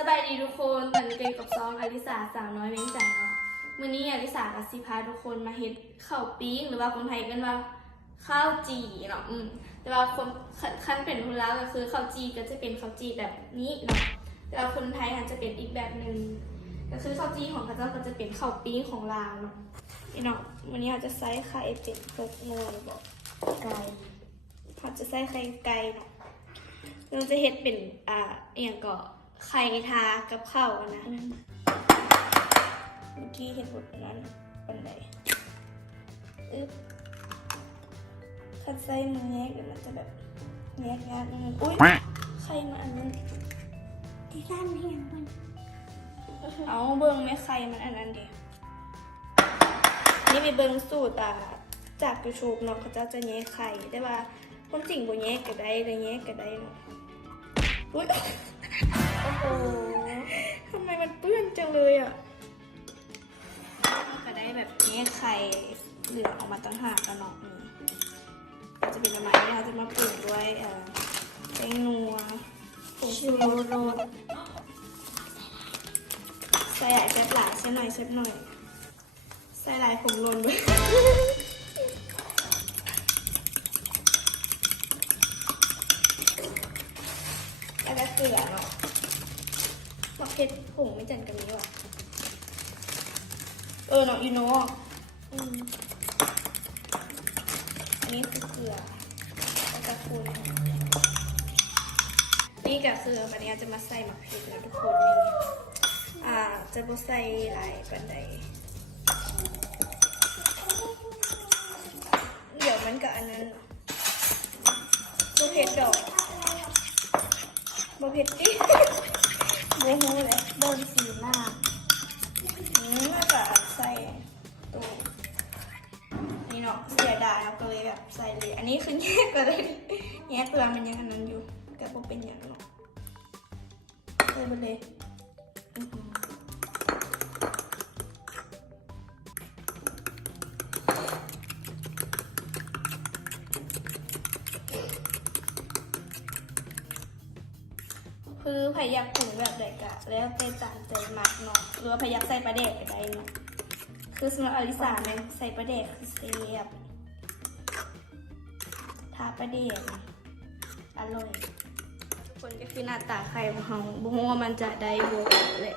สบายดีทุกคนตอนนี้เป็นกับซองอลิสาสาวน้อยเม้งจันเนาะมื้อนี้อลิสากับสิพาทุกคนมาเฮ็ดข้าวปิ้งหรือว่าคนไทยกันว่าข้าวจีเนาะอืมแต่ว่าคนขั้นเป็นคนลาวก็คือข้าวจีก็จะเป็นข้าวจีแบบนี้เนาะแต่ว่าคนไทยอาจจะเป็นอีกแบบหนึ่งก็คือข้าวจีของเขาเจ้าก็จะเป็นข้าวปิ้งของลาวเนาะนี่เนาะวันนี้อาจจะใส่ไข่เป็ดตกนวบอกไก่อาจจะใส่ไข่ไก่เนาะเราจะเฮ็ดเป็นอ่าอย่างก็ ไข่ทากับข้าวอะนะเมื่อกี้เห็นบทอันนั้นปันไดอึ๊บคัดไส้มันแยกเดี๋ยวมันจะแบบแยกยากนิดนึงอุ้ยไข่มันอันนั้นที่ร้านไม่ยังมันเอาเบิ้งไม่ไข่มันอันนั้นเดียวนี่ไปเบิ้งสูตรอ่าจากยูทูบเนาะเขาจะจะแยกไข่แต่ว่าความจริงบ่แยกก็ได้เลยแยกก็ได้เนาะอุ้ย โอ้โหทำไมมันเปื้อนจังเลยอะก็ได้แบบนี้ไข่เหลืองออกมาตั้งหากกระนอกนี้จะเป็นประมาณนี้เราจะมาปรุงด้วยเอ่อแป้งนัวผงชูรสใส่หลายเซฟหลายเซฟหน่อยเซฟหน่อยใส่หลายผงลนด้วย แล้วก็เกลือเนาะมะเขือ ผงไม่จันกันนี้ว่ะเออเนาะยูโน่อืมอันนี้คือเกลือแล้วก็คูณนี่ก็คือวันนี้จะมาใส่มะเขือนะทุกคนนี่อ่าจะบ่ใส่หลายปันใดเดี๋ยวมันกับอันนั้นบ่เผ็ดดอกบ่เผ็ดดิ บ่ฮู้เลยเดินสีหน้าอืมแล้วก็ใส่ตัวนี่เนาะเสียดายเราก็เลยแบบใส่เลย อันนี้คือแยกก็เลยแยกเปลือมันยังอันนั้นอยู่ แต่พอเป็นอย่างเนาะใส่ไปเลยอือ คือพยายามปรุงแบบใดกะ แล้วไปตามใจมักเนาะหรือว่าพยายามใส่ปลาแดกก็ได้เนาะคือสำหรับอลิสาเนี่ยใส่ปลาแดกคือเสียบทาปลาแดกนะอร่อยคนก็คือหน้าตาไข่ของเราบ่ฮู้ว่ามันจะได้บ่เลย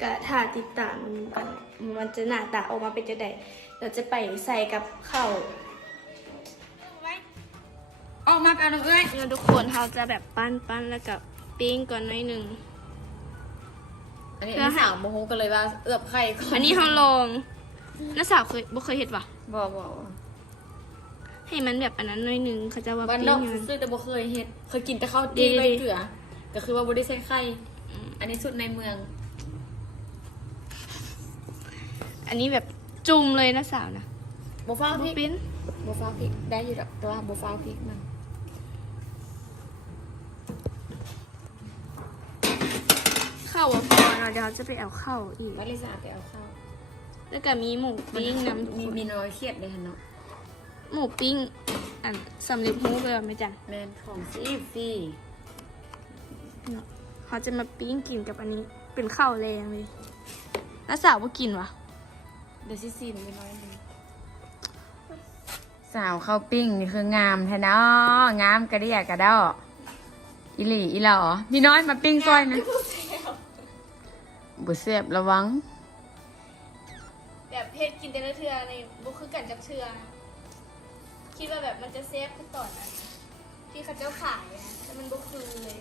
ก็ถ้าติดตามกันมันจะหน้าตาออกมาเป็นจะไดเราจะไปใส่กับข้าวออกมากันเอ้ยเนี่ยทุกคนเขาจะแบบปั้นปั้นแล้วกับ ปิ้งก่อนหน่อยหนึ่ง อันนี้เพื่อให้ สาวโมโหกันเลยว่าเอือบไข่ก่อันนี้เขาลองน้าสาวเคยบ่เคยเห็นปะบอกบอกให้มันแบบอันนั้นหน่อยหนึงเขาจะว่าวันปิ้นงอกอยู่ ซื้อแต่บ่เคยเฮ็ด เคยกินแต่ข้าวจี่ดีๆใบเกลือ ก็คือว่าบ่ได้ใส่ไข่ อันนี้สุดในเมือง อันนี้แบบจุ่มเลยนะสาวนะบ่ฟ้าวพบ่ริกเป็นบ่ฟ้าวพริกได้อยู่ดอกแต่ว่าบ่ฟ้าวพริกมัน ข้าวบ่พอเนาะเดี๋ยวเราจะไปเอาข้าวอีกมาริสาไปเอาข้าวแล้วก็มีหมูปิ้งน้ำทุกมีคนมีน้อยเครียดเลยหั่นเนาะหมูปิ้งอันสำเร็จรูปเลยไหมจ๊ะแม่นของซีฟรีเนาะเขาจะมาปิ้งกินกับอันนี้เป็นข้าวแรงเลยน้าสาวบ่กินวะเดี๋ยวสิซีนมีน้อยหนึงสาวข้าวปิ้งนี่คืองามแท้เนาะงามกระเดียกระดออีหลีอีหลอมีน้อยมาปิ้งซอยนะ บุเสียบระวัง แบบเพศกินแต่ละเทือในบุคือกันกับเทือนะคิดว่าแบบมันจะเซฟขึ้นต่อนนั้นที่เขาเจ้าขายนะแต่มันบุคือเลย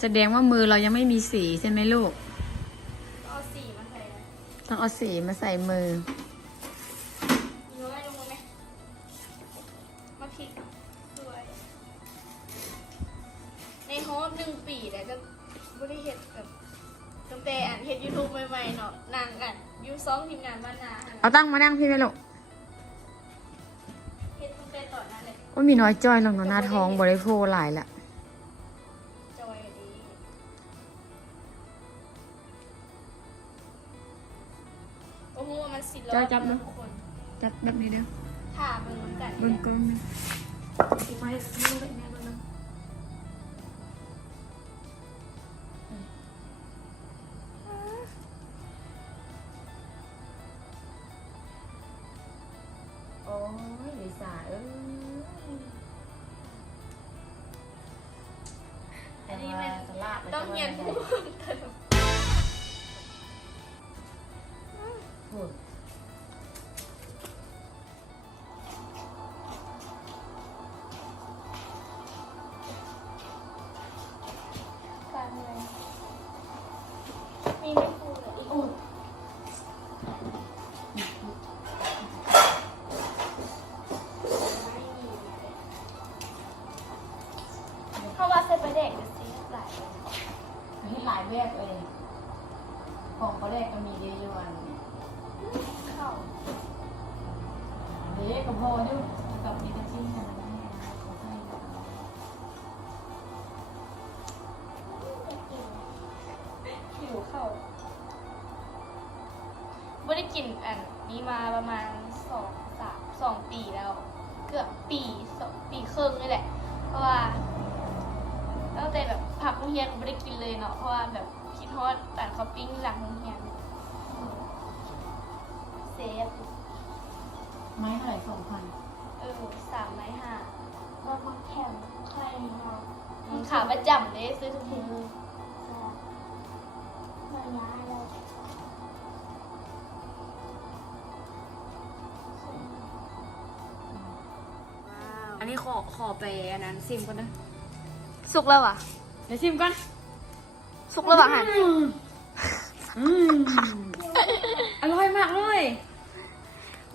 แสดงว่ามือเรายังไม่มีสีใช่ไหมลูก เอาสีมาใส่นะต้องเอาสีมาใส่มือ ไม่ได้เห็ดแบบตั้งแต่อ่านเห็ดยูทูบใหม่ๆเนาะนางกันยูซองทีมงานบ้านนาเอาตั้งมานั่งพี่ไหมลูกเห็ดตั้งแต่ตอนนั้นเลยว่ามีน้อยจ้อยลงหน้าท้องบริโภคหลายละจอยดีโอ้โหมันสิรอบนะ ทุกคนจับแบบนี้เด้อถามมันเหมือนกันเบิ้งเนี่ยกล้องนะสีไม้ไม่รู้เลยแม่ อ้ยอันนี้มันสลาดต้องเรียนพูดพูดการเงินมีไม่ ไม่ได้กินอันนี้มาประมาณสองสามสองปีแล้ว เกือบปีสองปีครึ่งนี่แหละ เพราะว่าตั้งแต่แบบผักโรงเรียนก็ไม่ได้กินเลยเนาะเพราะว่าแบบคิดทอดแต่เขาปิ้งหลังโรงเรียนเซฟไม้เท่าไหร่สองพันเออสามไม้ห้าว่าพักแคมใครเนาะขาประจำเลยซื้อทุกที ไปอันนั้นซิมก่อนนะสุกแล้วอะเดี๋ยวซิมก่อนสุกแล้วอะหันอืมอร่อยมากเลย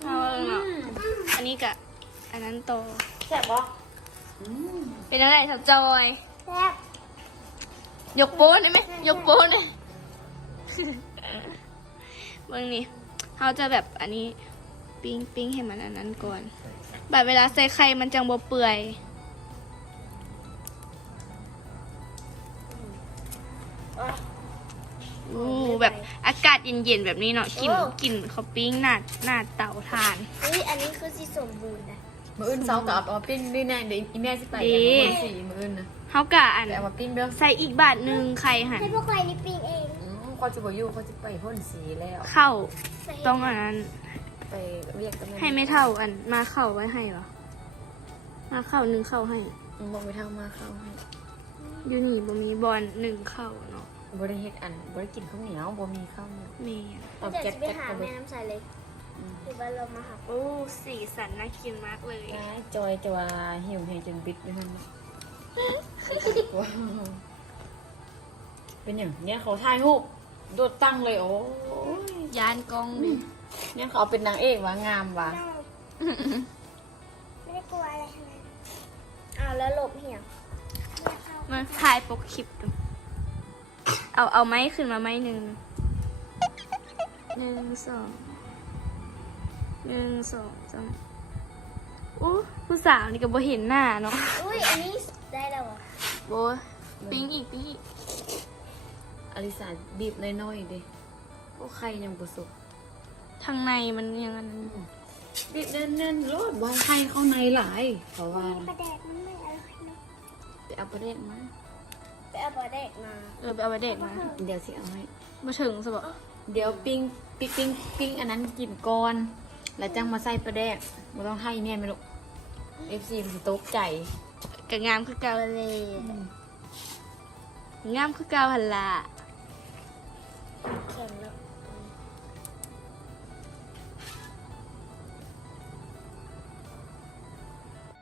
เอาเนาะอันนี้กับอันนั้นโตแซ่บปะเป็นอะไรสับจอยแซ่บยกโป้นได้ไหมยกโป้นได้เบื้องนี้เขาจะแบบอันนี้ปิ้งปิ้งให้มันอันนั้นก่อน แบบเวลาใส่ไข่มันจังบ่เปื่อย อากาศเย็นๆแบบนี้เนาะกลิ่นกลิ่นเขาวปิ้งหน้าหน้าเตาถ่าน เฮ้ยอันนี้คือสีสมบูรณ์นะมืออื่นเสาร์กับเอามาปิ้งด้วยแน่เดี๋ยวอีแม่สิไปดีกันคนสี่มืออื่นนะเขากะอันแต่เอามาปิ้งเด้อใส่อีกบาทหนึ่งไข่หันให้พวกใครนี่ปิ้งเองอืมเขาจะบอกอยู่เขาจะไปพ่นสีแล้ว เข้าใส่ต้องอันนั้น ไปเรียกตำแหน่งให้ไม่เท่าอันมาเข้าไว้ให้เหรอ มาเข้าหนึ่งเข้าให้อืมบอกไม่เท่ามาเข้าให้ อยู่นี่บ่มีบอลหนึ่งเข้าเนาะ บริเฮ็ดอันบริกินข้าวเหนียวบ่มีข้าวเหนียวมีเอาเดี๋ยวแก๊สจะไปแก๊สหาเอาไปแม่น้ำใสเลยหรือว่าเรามาหาโอ้สีสันน่ากินมากเลยได้จอยจะว่าหิวให้จนบิดไปทั้งนั้นว้าวเป็นอย่างเนี้ยเขาถ่ายรูปโดดตั้งเลยโอ้ยยานกองดิเนี่ยเขาเป็นนางเอกวะงามวะไม่ได้กลัวอะไรทั้งนั้นอ้าวแล้วหลบเหี่ยวมาถ่ายปกคลิปดู เอาเอาไม้ขึ้นมาไม้หนึ่งหนึ่งสองหนึ่งสองสามโอ้ผู้สาวนี่ก็บ่เห็นหน้าเนาะอุ้ยอันนี้ได้แล้วเหรอโบปิ้งอีกปิ้งอีกอลิสาบีบน้อยๆดิโอ้ใครยังประสบทางในมันยังอันนั้นอยู่บีบแน่นๆรอดว่าใครเข้าในหลายเขาว่าปลาแดกมันไม่อร่อยเนอะไปเอาประเด็นมา ไปเอาปลาแดกมาเออไปเอาไปเด็กมาเดี๋ยวสิเอาให้ มาถึงสบะเดี๋ยวปิ้งปิ้งปิ้งปิ้งอันนั้นกินก่อน แล้วจังมาใส่ประแดกไม่ต้องให้แม่ไม่ลูกเอฟซีมันสิตกใจกะงามคือเกาเลยงามคือเกาหันละเข็มแล้ว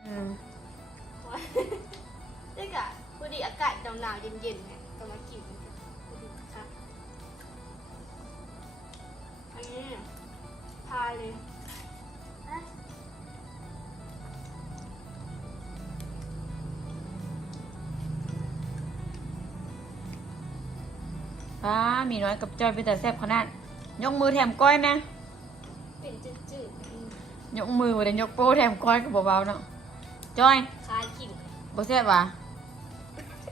อืมากาศหนาวๆเย็นๆเนี่ยก็มากินค่ะอันนี้ทาเลยป้ามีน้อยกับจอยเป็นแต่แซ่บขนาด ยกมือแถมก้อยนะเป็นจืดยกมือบ่ได้ยกโป้แถมก้อยกับเบาๆเนาะจอยคายกินบ่แซ่บว่ะ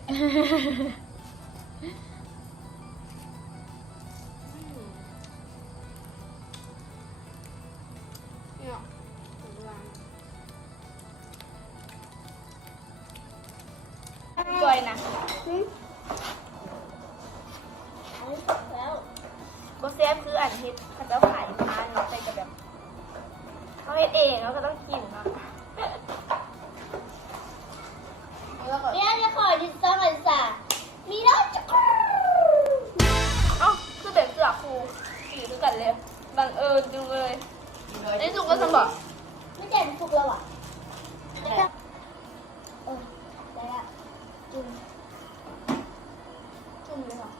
เนี่ยถึอยนแล้วก็เซฟคืออันเฮ็เขาขายมาเใส่แบบเขาให้ดเองแล้วก็ต้องกินเนาะ บังเอิญจังเลยไอ้สุกก็สมบอกไม่แต่งสุกแล้วอะเออได้ละกินกินเลยหรอ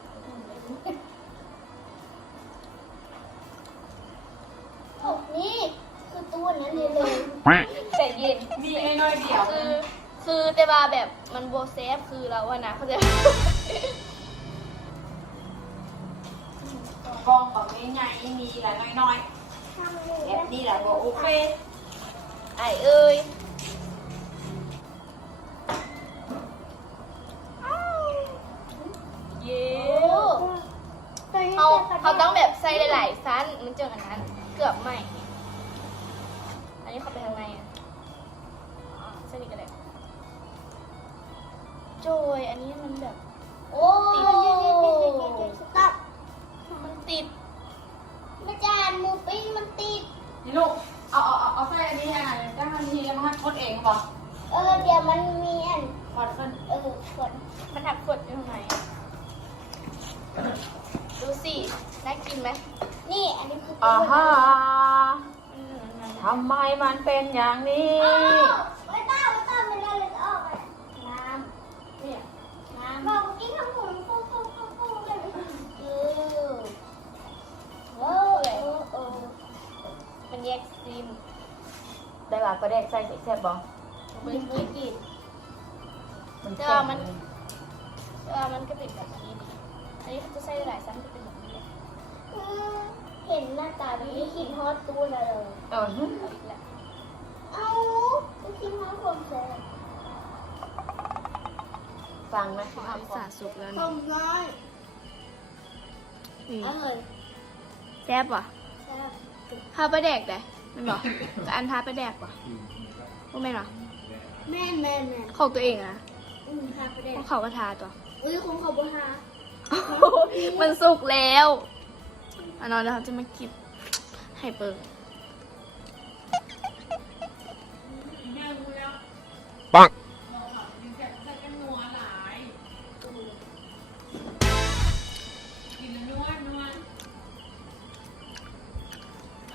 อ้นี่คือตู้นี้เลยเลยแต่เย็นมีไอ้น้อยเดียวคือ คือแต่ว่าแบบมันโบเซฟคือเราอะนะเขาจะ กองของไม่ใหญ่มีหลายน้อยทำเลยๆแบบนี้แหละบอกโอเคไอเอ้ยเย้เขาเขาต้องแบบใส่หลายๆสั้นมันเจอกันนั้น เกือบไม่อันนี้เขาไปทางในอะอ๋อเส้นนี้ก็ได้โจยอันนี้มันแบบ โอ้ย หมูปิ้งมันติด นี่ลูก เอาเอาเอาเอาใส่อันนี้อะจ้างทันทีแล้วมันทดเองบอกเออเดี๋ยวมันมีอันพอดขึ้นเออกดมันถักกดอยู่ข้างในดูสิน่ากินไหมนี่อันนี้คืออ่าฮะอืมมันทำไมมันเป็นอย่างนี้ อ้าว ว่าประเด็กใส่แซ่บๆบอกไม่เคยกิน มันแต่แซ่ว่าบมันเออมันก็เป็นแบบนี้ดีอันนี้เขาจะใส่หลายซ้ำจะเป็นแบบนี้เลยอืมเห็นหน้าตาแบบนี้คิดฮอตตู้เลย เออเอาอีกแล้วเอาก็คิดฮอตผมเลยฟังไหมสาสุกแล้วผมน้อยนี่เออแซ่บว่ะ แซ่บทาไปแดกได้ มันบอกแต่อันทาไปแดกว่ะพวกแม่นเหรอแม่นแม่นแม่นของตัวเองอะอืมทาไปได้พวกเขาก็ทาตัว อุ้ยคงเขาบ่ทามันสุกแล้วอันนั้นเราจะมากินไฮเปอร์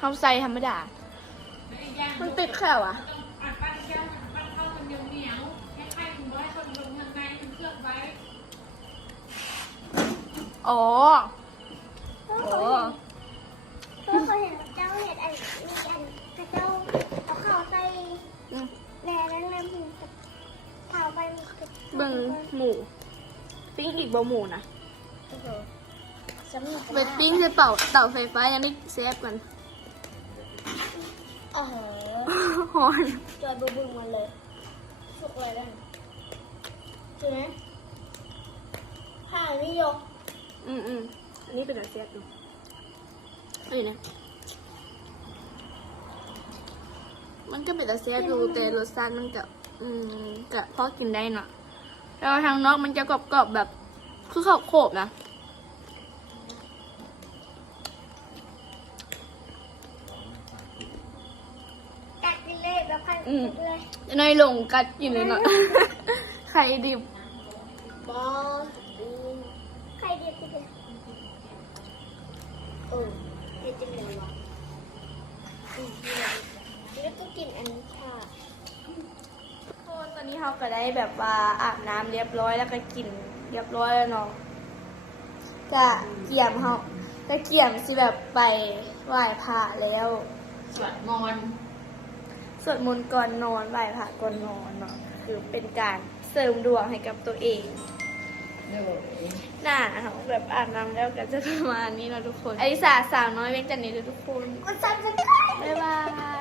เขาใส่ธรรมดา มันติดแค่วะอ๋อก็โอ้เขาเห็นก็เขาเห็นเจ้าเห็นอันมีอันกระเจ้าเอาข้าวใส่อืมแม่นั่นแม่หมูกับข้าวไปมันก็เบิ่งหมูปิ้งอีกบ่หมูนะสำนึกเบ็ดปิ้งจะเป่าเต่าไฟฟ้ายังได้เซฟกัน เออหอนจอยบึ้งมันเลยสุกเลยได้ใช่ไหมผ้าไม่ยก อืมอืมอันนี้เป็นอะไรเซฟดูอันนี้นะ มันก็เป็นแต่เซฟดูแต่รสชาติมันกับอืมกับพอกินได้เนาะแล้วทางนอกมันจะกรอบๆแบบ คือข้าวโขบนะ กัดไปเลยแล้วพัน อืมเลยในหลงกัดอยู่เลยเนาะไข่ดิบบอสอืมใครเดียวกันเลยเออเดี๋ยวจะเหลือหรออืมแล้วก็กินอันนี้ค่ะโอ้ตอนนี้เราก็ได้แบบว่าอาบน้ำเรียบร้อยแล้วก็กินเรียบร้อยแล้วเนาะจะเกี่ยมเขาจะเกี่ยมสิแบบไปไหว้พระแล้ว สวดมนต์ สวดมนต์ก่อนนอนไหว้พระก่อนนอนเนาะคือเป็นการเสริมดวงให้กับตัวเองเดี๋ยวน่าค่ะแบบอาบน้ำแล้วก็จะประมาณนี้เนาะทุกคนอลิสาสาวน้อยเว้นจันทร์นี้เลยทุกคนกดซับสไครต์บ๊ายบาย